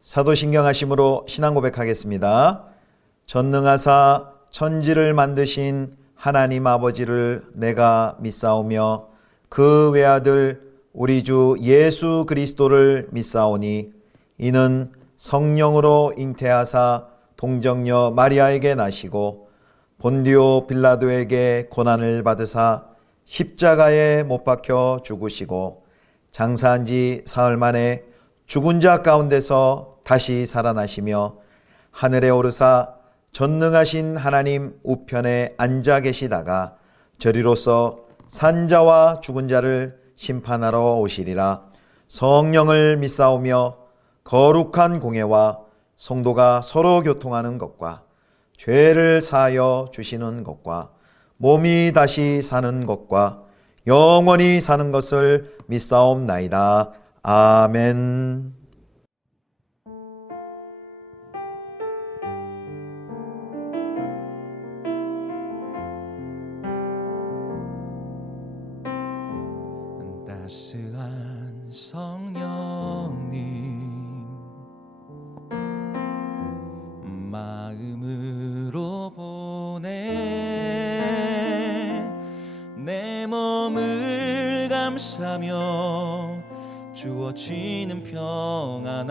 사도신경 하심으로 신앙 고백하겠습니다. 전능하사 천지를 만드신 하나님 아버지를 내가 믿사오며 그 외아들 우리 주 예수 그리스도를 믿사오니 이는 성령으로 잉태하사 동정녀 마리아에게 나시고 본디오 빌라도에게 고난을 받으사 십자가에 못 박혀 죽으시고 장사한 지 사흘 만에 죽은 자 가운데서 다시 살아나시며 하늘에 오르사 전능하신 하나님 우편에 앉아 계시다가 저리로서 산자와 죽은 자를 심판하러 오시리라. 성령을 믿사오며 거룩한 공회와 성도가 서로 교통하는 것과 죄를 사하여 주시는 것과 몸이 다시 사는 것과 영원히 사는 것을 믿사옵나이다. 아멘. 따스한 성령님 마음으로 보내 내 몸을 감싸며 주어지는 평안함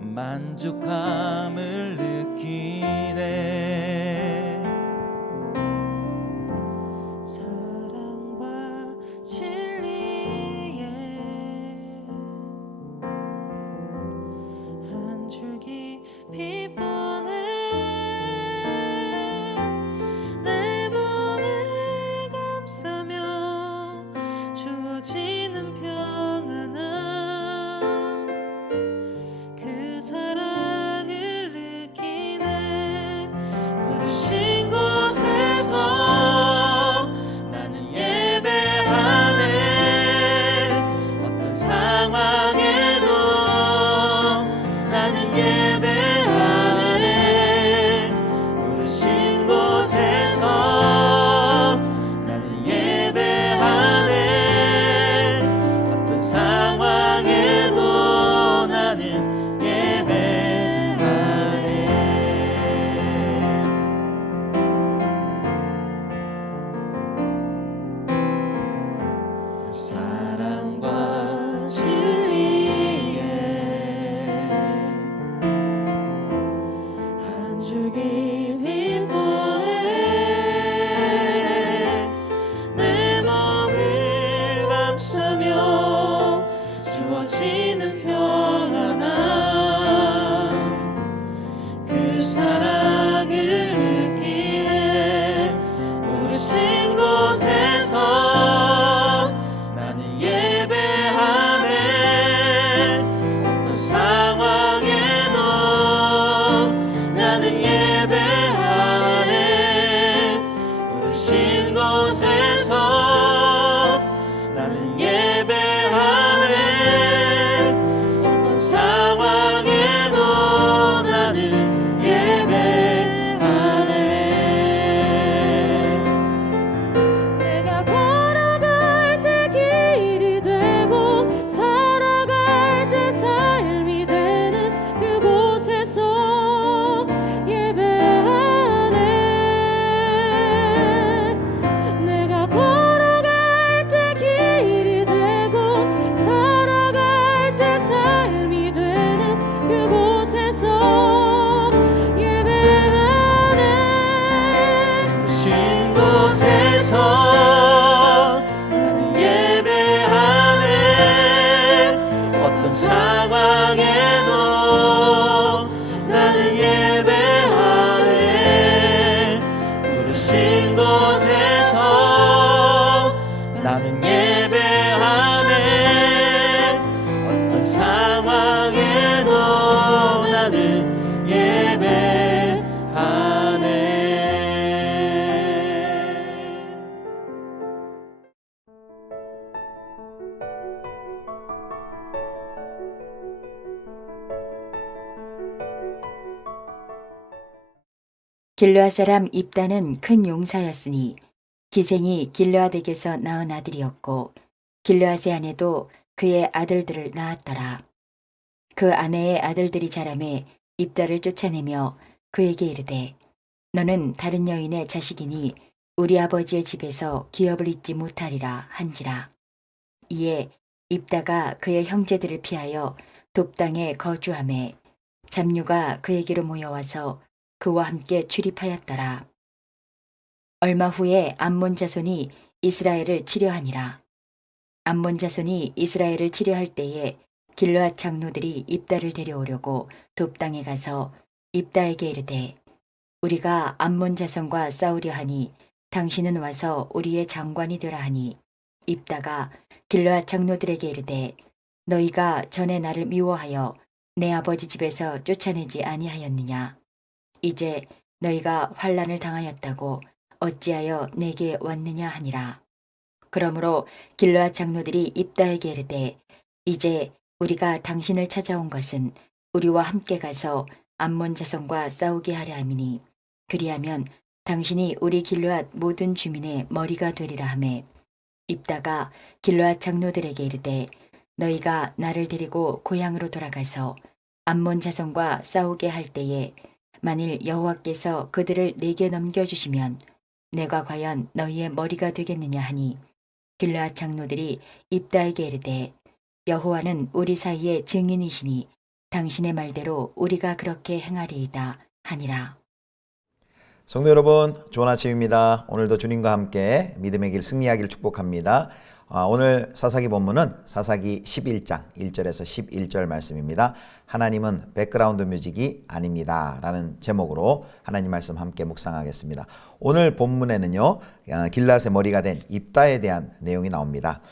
만족함을 느끼네. 사랑과 진리에 한 줄기 빛 보내 내 몸을 감싸며 주어지는 평안함 그 사랑을 느끼네. 부르신 곳에서 나는 예배하네. 어떤 상황에도 나는 예배하네. 부르신 곳에서 나는 예배하네. 어떤 상황에도 나는 예배하네. 사랑과 진리에 한 줄기 빛 보내 내 몸을 감싸며 주어지는 평안함 그 사랑을 느끼네. 부르신 곳에서 나는 예배하네. 어떤 상황에도 나는 예배하네. 부르신 곳에서 나는 예배하네. 어떤 상황에도 나는 예배하네. 내가 걸어갈 때 길이 되고 살아갈 때 삶이 되는 그곳에서 예배하네. 내가 걸어갈 때 길이 되고 살아갈 때 삶이 되는 그곳에서 예배하네. 부르신 곳에서 나는 예배하네. 어떤 상황에도 나는 예배하네. 부르신 곳에서 나는 예배하네. 어떤 상황에도 나는 예배하네. 길르앗 사람 입다는 큰 용사였으니 기생이 길르앗에게서 낳은 아들이었고 길르앗의 아내도 그의 아들들을 낳았더라. 그 아내의 아들들이 자라매 입다를 쫓아내며 그에게 이르되 너는 다른 여인의 자식이니 우리 아버지의 집에서 기업을 잊지 못하리라 한지라. 이에 입다가 그의 형제들을 피하여 돕당에 거주하매 잡류가 그에게로 모여와서 그와 함께 출입하였더라. 얼마 후에 암몬 자손이 이스라엘을 치려하니라. 암몬 자손이 이스라엘을 치려할 때에 길르앗 장로들이 입다를 데려오려고 돕당에 가서 입다에게 이르되 우리가 암몬 자손과 싸우려 하니 당신은 와서 우리의 장관이 되라 하니 입다가 길르앗 장로들에게 이르되 너희가 전에 나를 미워하여 내 아버지 집에서 쫓아내지 아니하였느냐. 이제 너희가 환난을 당하였다고 어찌하여 내게 왔느냐 하니라. 그러므로 길르앗 장로들이 입다에게 이르되 이제 우리가 당신을 찾아온 것은 우리와 함께 가서 암몬 자손과 싸우게 하려 함이니 그리하면 당신이 우리 길르앗 모든 주민의 머리가 되리라 하매 입다가 길르앗 장로들에게 이르되 너희가 나를 데리고 고향으로 돌아가서 암몬 자손과 싸우게 할 때에 만일 여호와께서 그들을 내게 넘겨주시면 내가 과연 너희의 머리가 되겠느냐 하니 길르앗 장로들이 입다에게 이르되 여호와는 우리 사이의 증인이시니 당신의 말대로 우리가 그렇게 행하리이다 하니라. 성도 여러분, 좋은 아침입니다. 오늘도 주님과 함께 믿음의 길 승리하기를 축복합니다. 오늘 사사기 본문은 사사기 11장 1절에서 11절 말씀입니다. 하나님은 백그라운드 뮤직이 아닙니다 라는 제목으로 하나님 말씀 함께 묵상하겠습니다. 오늘 본문에는요, 길르앗의 머리가 된 입다에 대한 내용이 나옵니다.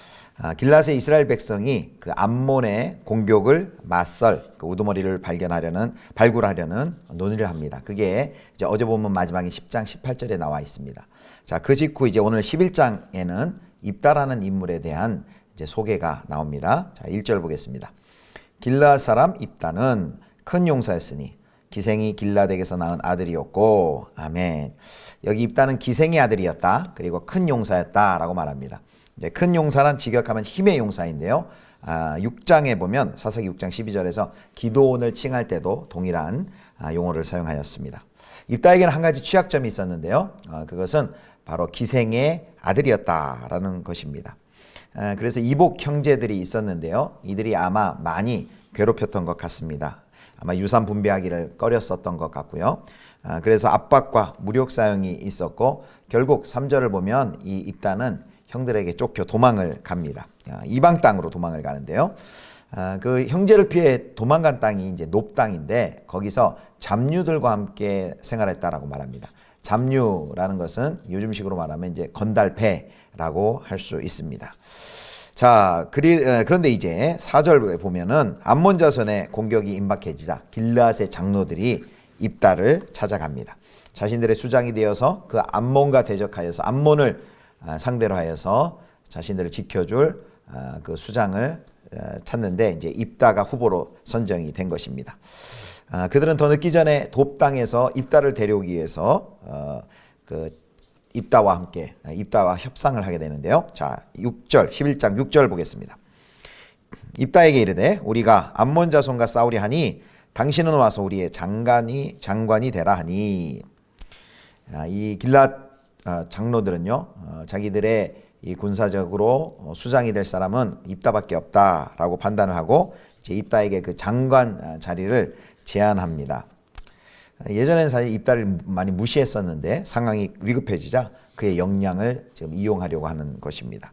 길르앗의 이스라엘 백성이 그 암몬의 공격을 맞설 그 우두머리를 발굴하려는 논의를 합니다. 그게 이제 어제 본문 마지막인 10장 18절에 나와 있습니다. 자, 그 직후 이제 오늘 11장에는 입다라는 인물에 대한 이제 소개가 나옵니다. 자, 1절 보겠습니다. 길르앗 사람 입다는 큰 용사였으니 기생이 길르앗에게서 낳은 아들이었고, 아멘. 여기 입다는 기생의 아들이었다. 그리고 큰 용사였다라고 말합니다. 이제 큰 용사란 직역하면 힘의 용사인데요. 6장에 보면 사사기 6장 12절에서 기도원을 칭할 때도 동일한 용어를 사용하였습니다. 입다에게는 한 가지 취약점이 있었는데요. 그것은 바로 기생의 아들이었다라는 것입니다. 그래서 이복 형제들이 있었는데요. 이들이 아마 많이 괴롭혔던 것 같습니다. 아마 유산 분배하기를 꺼렸었던 것 같고요. 그래서 압박과 무력 사용이 있었고 결국 3절을 보면 이 입다는 형들에게 쫓겨 도망을 갑니다. 이방 땅으로 도망을 가는데요. 그 형제를 피해 도망간 땅이 이제 높 땅인데 거기서 잡류들과 함께 생활했다라고 말합니다. 잡류라는 것은 요즘식으로 말하면 이제 건달패라고 할 수 있습니다. 자, 그런데 이제 4절 보면은 암몬 자손의 공격이 임박해지자 길르앗의 장로들이 입다를 찾아갑니다. 자신들의 수장이 되어서 그 암몬과 대적하여서 암몬을 상대로 하여서 자신들을 지켜줄 그 수장을 찾는데 이제 입다가 후보로 선정이 된 것입니다. 그들은 더 늦기 전에 돕당에서 입다를 데려오기 위해서 그 입다와 함께 입다와 협상을 하게 되는데요. 자, 6절 11장 6절 보겠습니다. 입다에게 이르되 우리가 암몬 자손과 싸우려 하니 당신은 와서 우리의 장관이 되라 하니 이 길르앗 장로들은요, 자기들의 이 군사적으로 수장이 될 사람은 입다밖에 없다라고 판단을 하고 이제 입다에게 그 장관 자리를 제안합니다. 예전에는 사실 입다를 많이 무시했었는데 상황이 위급해지자 그의 역량을 지금 이용하려고 하는 것입니다.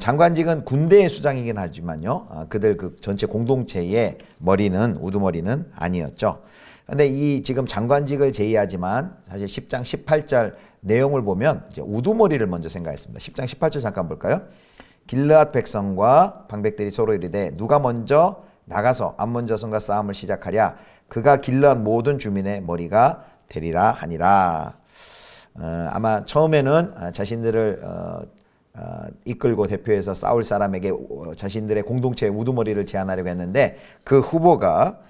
장관직은 군대의 수장이긴 하지만요, 그들 그 전체 공동체의 우두머리는 아니었죠. 근데 이 지금 장관직을 제의하지만 사실 10장 18절 내용을 보면 이제 우두머리를 먼저 생각했습니다. 10장 18절 잠깐 볼까요? 길르앗 백성과 방백들이 서로 이르되 누가 먼저 나가서 암몬 자손과 싸움을 시작하랴 그가 길르앗 모든 주민의 머리가 되리라 하니라. 아마 처음에는 자신들을 이끌고 대표해서 싸울 사람에게 자신들의 공동체의 우두머리를 제안하려고 했는데 그 후보가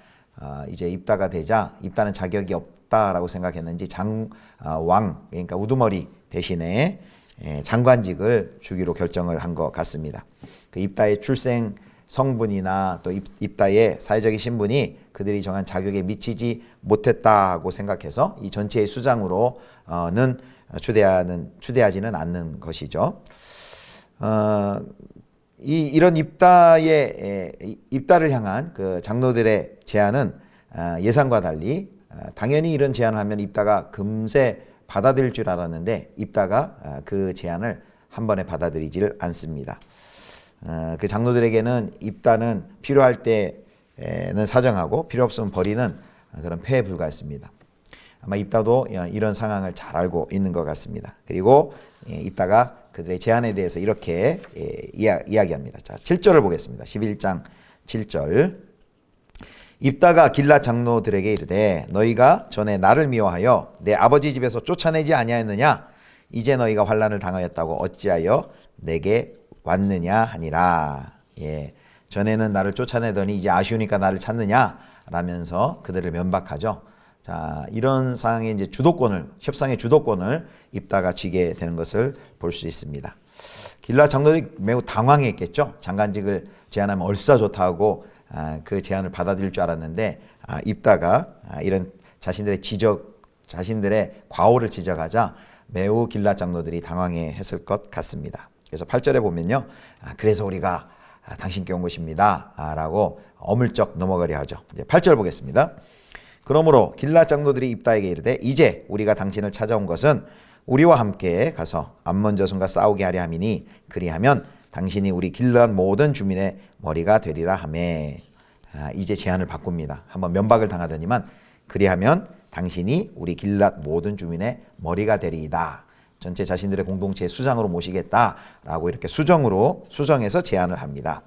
이제 입다가 되자 입다는 자격이 없다라고 생각했는지 왕 그러니까 우두머리 대신에 장관직을 주기로 결정을 한 것 같습니다. 그 입다의 출생 성분이나 또 입다의 사회적인 신분이 그들이 정한 자격에 미치지 못했다고 생각해서 이 전체의 수장으로는 추대하지는 않는 것이죠. 이런 입다를 향한 그 장로들의 제안은 예상과 달리 당연히 이런 제안을 하면 입다가 금세 받아들일 줄 알았는데 입다가 그 제안을 한 번에 받아들이지를 않습니다. 그 장로들에게는 입다는 필요할 때는 사정하고 필요 없으면 버리는 그런 폐에 불과했습니다. 아마 입다도 이런 상황을 잘 알고 있는 것 같습니다. 그리고 입다가 그들의 제안에 대해서 이렇게 이야기합니다. 자, 7절을 보겠습니다. 11장 7절. 입다가 길랏 장로들에게 이르되 너희가 전에 나를 미워하여 내 아버지 집에서 쫓아내지 아니하였느냐? 이제 너희가 환난을 당하였다고 어찌하여 내게 왔느냐 하니라. 예, 전에는 나를 쫓아내더니 이제 아쉬우니까 나를 찾느냐? 라면서 그들을 면박하죠. 자, 이런 상황에 이제 협상의 주도권을 입다가 쥐게 되는 것을 볼 수 있습니다. 길랏 장로들이 매우 당황했겠죠. 장관직을 제안하면 얼싸 좋다고 그 제안을 받아들일 줄 알았는데 입다가 이런 자신들의 과오를 지적하자 매우 길랏 장로들이 당황했을 것 같습니다. 그래서 8절에 보면요. 그래서 우리가 당신께 온 것입니다. 라고 어물쩍 넘어가려 하죠. 이제 8절 보겠습니다. 그러므로 길랏 장로들이 입다에게 이르되 이제 우리가 당신을 찾아온 것은 우리와 함께 가서 암몬 자손과 싸우게 하려 함이니 그리하면 당신이 우리 길랏 모든 주민의 머리가 되리라 하매. 이제 제안을 바꿉니다. 한번 면박을 당하더니만 그리하면 당신이 우리 길랏 모든 주민의 머리가 되리이다. 전체 자신들의 공동체의 수장으로 모시겠다라고 이렇게 수정해서 제안을 합니다.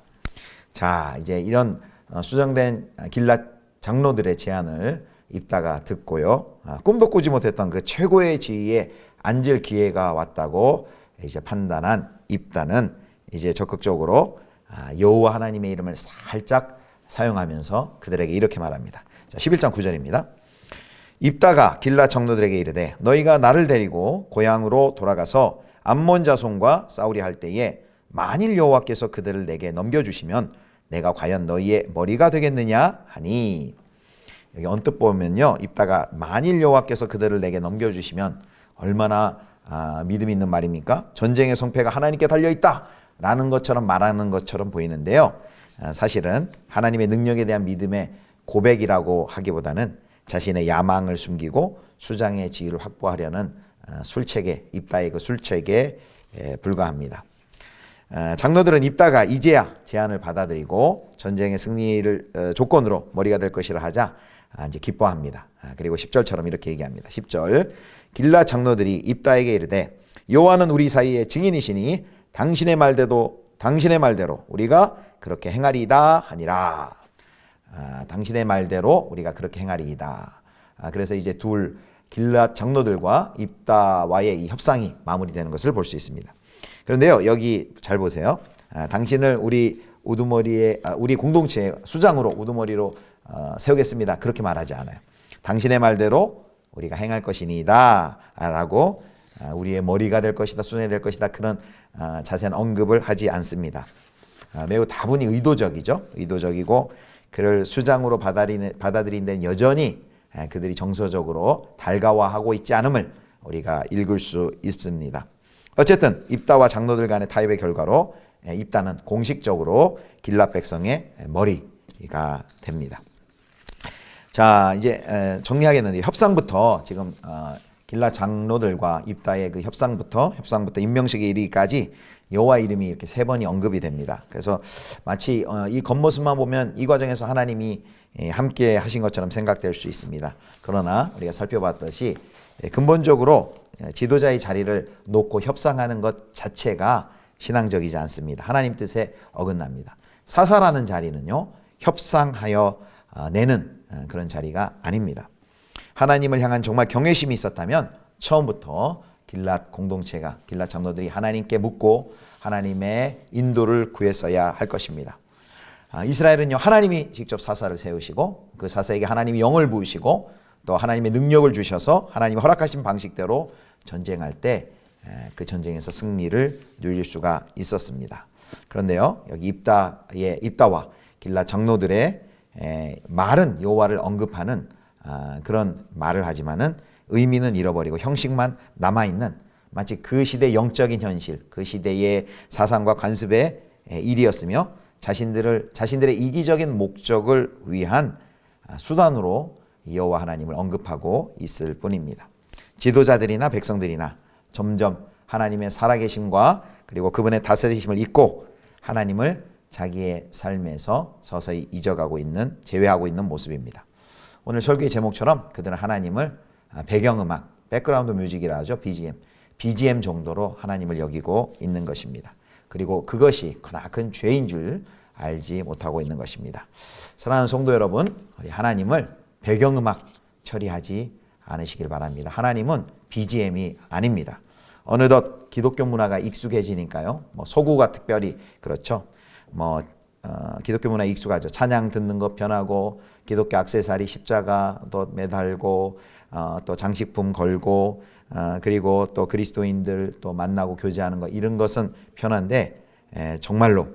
자, 이제 이런 수정된 길랏 장로들의 제안을 입다가 듣고요. 꿈도 꾸지 못했던 그 최고의 지위에 앉을 기회가 왔다고 이제 판단한 입다는 이제 적극적으로 여호와 하나님의 이름을 살짝 사용하면서 그들에게 이렇게 말합니다. 자, 11장 9절입니다. 입다가 길랏 장로들에게 이르되 너희가 나를 데리고 고향으로 돌아가서 암몬 자손과 싸우려 할 때에 만일 여호와께서 그들을 내게 넘겨주시면 내가 과연 너희의 머리가 되겠느냐 하니. 여기 언뜻 보면요, 입다가 만일 여호와께서 그들을 내게 넘겨주시면 얼마나 믿음 있는 말입니까? 전쟁의 성패가 하나님께 달려있다 라는 것처럼 말하는 것처럼 보이는데요, 사실은 하나님의 능력에 대한 믿음의 고백이라고 하기보다는 자신의 야망을 숨기고 수장의 지위를 확보하려는 술책에, 입다의 그 술책에 불과합니다. 장로들은 입다가 이제야 제안을 받아들이고 전쟁의 승리를 조건으로 머리가 될 것이라 하자 이제 기뻐합니다. 그리고 10절처럼 이렇게 얘기합니다. 10절. 길랏 장로들이 입다에게 이르되 여호와는 우리 사이의 증인이시니 당신의 말대로 우리가 그렇게 행하리이다 하니라. 당신의 말대로 우리가 그렇게 행하리이다. 그래서 이제 둘 길랏 장로들과 입다와의 이 협상이 마무리되는 것을 볼 수 있습니다. 그런데요, 여기 잘 보세요. 당신을 우리 공동체의 수장으로 우두머리로 세우겠습니다. 그렇게 말하지 않아요. 당신의 말대로 우리가 행할 것이니이다 라고 우리의 머리가 될 것이다, 수장이 될 것이다, 그런 자세한 언급을 하지 않습니다. 매우 다분히 의도적이죠. 의도적이고 그를 수장으로 받아들인 데는 여전히 그들이 정서적으로 달가워하고 있지 않음을 우리가 읽을 수 있습니다. 어쨌든 입다와 장로들 간의 타협의 결과로 입다는 공식적으로 길랏 백성의 머리가 됩니다. 자, 이제 정리하겠는데 협상부터 지금 길랏 장로들과 입다의 그 협상부터 임명식에 이르기까지 여호와 이름이 이렇게 3번이 언급이 됩니다. 그래서 마치 이 겉모습만 보면 이 과정에서 하나님이 함께 하신 것처럼 생각될 수 있습니다. 그러나 우리가 살펴봤듯이 근본적으로 지도자의 자리를 놓고 협상하는 것 자체가 신앙적이지 않습니다. 하나님 뜻에 어긋납니다. 사사라는 자리는요, 협상하여 내는 그런 자리가 아닙니다. 하나님을 향한 정말 경외심이 있었다면 처음부터 길랏 공동체가, 길랏 장로들이 하나님께 묻고 하나님의 인도를 구했어야 할 것입니다. 이스라엘은요, 하나님이 직접 사사를 세우시고 그 사사에게 하나님이 영을 부으시고 또 하나님의 능력을 주셔서 하나님이 허락하신 방식대로 전쟁할 때 그 전쟁에서 승리를 누릴 수가 있었습니다. 그런데요, 여기 입다와 길라 장로들의 말은 여호와를 언급하는 그런 말을 하지만은 의미는 잃어버리고 형식만 남아있는 마치 그 시대 영적인 현실, 그 시대의 사상과 관습의 일이었으며 자신들의 이기적인 목적을 위한 수단으로 여호와 하나님을 언급하고 있을 뿐입니다. 지도자들이나 백성들이나 점점 하나님의 살아계심과 그리고 그분의 다스리심을 잊고 하나님을 자기의 삶에서 서서히 잊어가고 있는, 제외하고 있는 모습입니다. 오늘 설교의 제목처럼 그들은 하나님을 배경음악, 백그라운드 뮤직이라 하죠. BGM 정도로 하나님을 여기고 있는 것입니다. 그리고 그것이 크나큰 죄인 줄 알지 못하고 있는 것입니다. 사랑하는 성도 여러분, 우리 하나님을 배경음악 처리하지 않으시길 바랍니다. 하나님은 BGM이 아닙니다. 어느덧 기독교 문화가 익숙해지니까요. 서구가 특별히 그렇죠. 기독교 문화 익숙하죠. 찬양 듣는 것 편하고 기독교 액세서리 십자가 또 매달고 또 장식품 걸고 그리고 또 그리스도인들 또 만나고 교제하는 것 이런 것은 편한데 정말로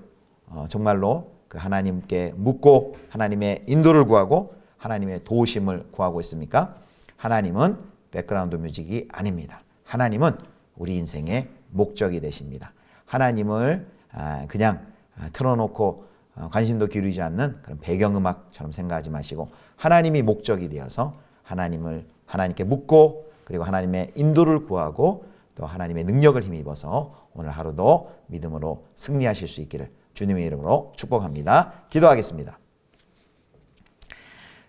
그 하나님께 묻고 하나님의 인도를 구하고 하나님의 도우심을 구하고 있습니까? 하나님은 백그라운드 뮤직이 아닙니다. 하나님은 우리 인생의 목적이 되십니다. 하나님을 그냥 틀어놓고 관심도 기울이지 않는 그런 배경음악처럼 생각하지 마시고 하나님이 목적이 되어서 하나님께 묻고 그리고 하나님의 인도를 구하고 또 하나님의 능력을 힘입어서 오늘 하루도 믿음으로 승리하실 수 있기를 주님의 이름으로 축복합니다. 기도하겠습니다.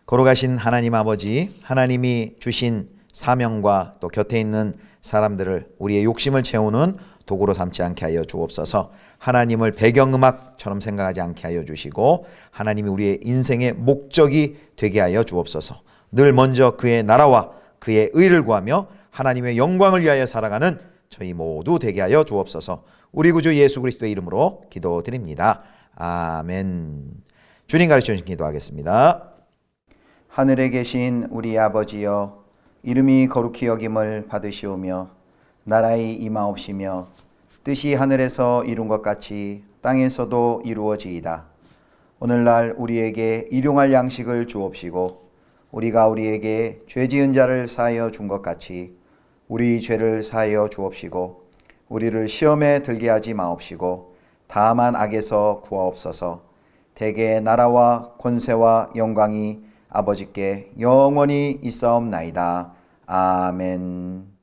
걸어가신 하나님 아버지, 하나님이 주신 사명과 또 곁에 있는 사람들을 우리의 욕심을 채우는 도구로 삼지 않게 하여 주옵소서. 하나님을 배경음악처럼 생각하지 않게 하여 주시고 하나님이 우리의 인생의 목적이 되게 하여 주옵소서. 늘 먼저 그의 나라와 그의 의를 구하며 하나님의 영광을 위하여 살아가는 저희 모두 되게 하여 주옵소서. 우리 구주 예수 그리스도의 이름으로 기도드립니다. 아멘. 주님 가르쳐주신 기도하겠습니다. 하늘에 계신 우리 아버지여, 이름이 거룩히 여김을 받으시오며 나라의 임하옵시며 뜻이 하늘에서 이룬 것 같이 땅에서도 이루어지이다. 오늘날 우리에게 일용할 양식을 주옵시고 우리가 우리에게 죄지은 자를 사하여 준 것 같이 우리 죄를 사하여 주옵시고 우리를 시험에 들게 하지 마옵시고 다만 악에서 구하옵소서. 대개 나라와 권세와 영광이 아버지께 영원히 있사옵나이다. 아멘.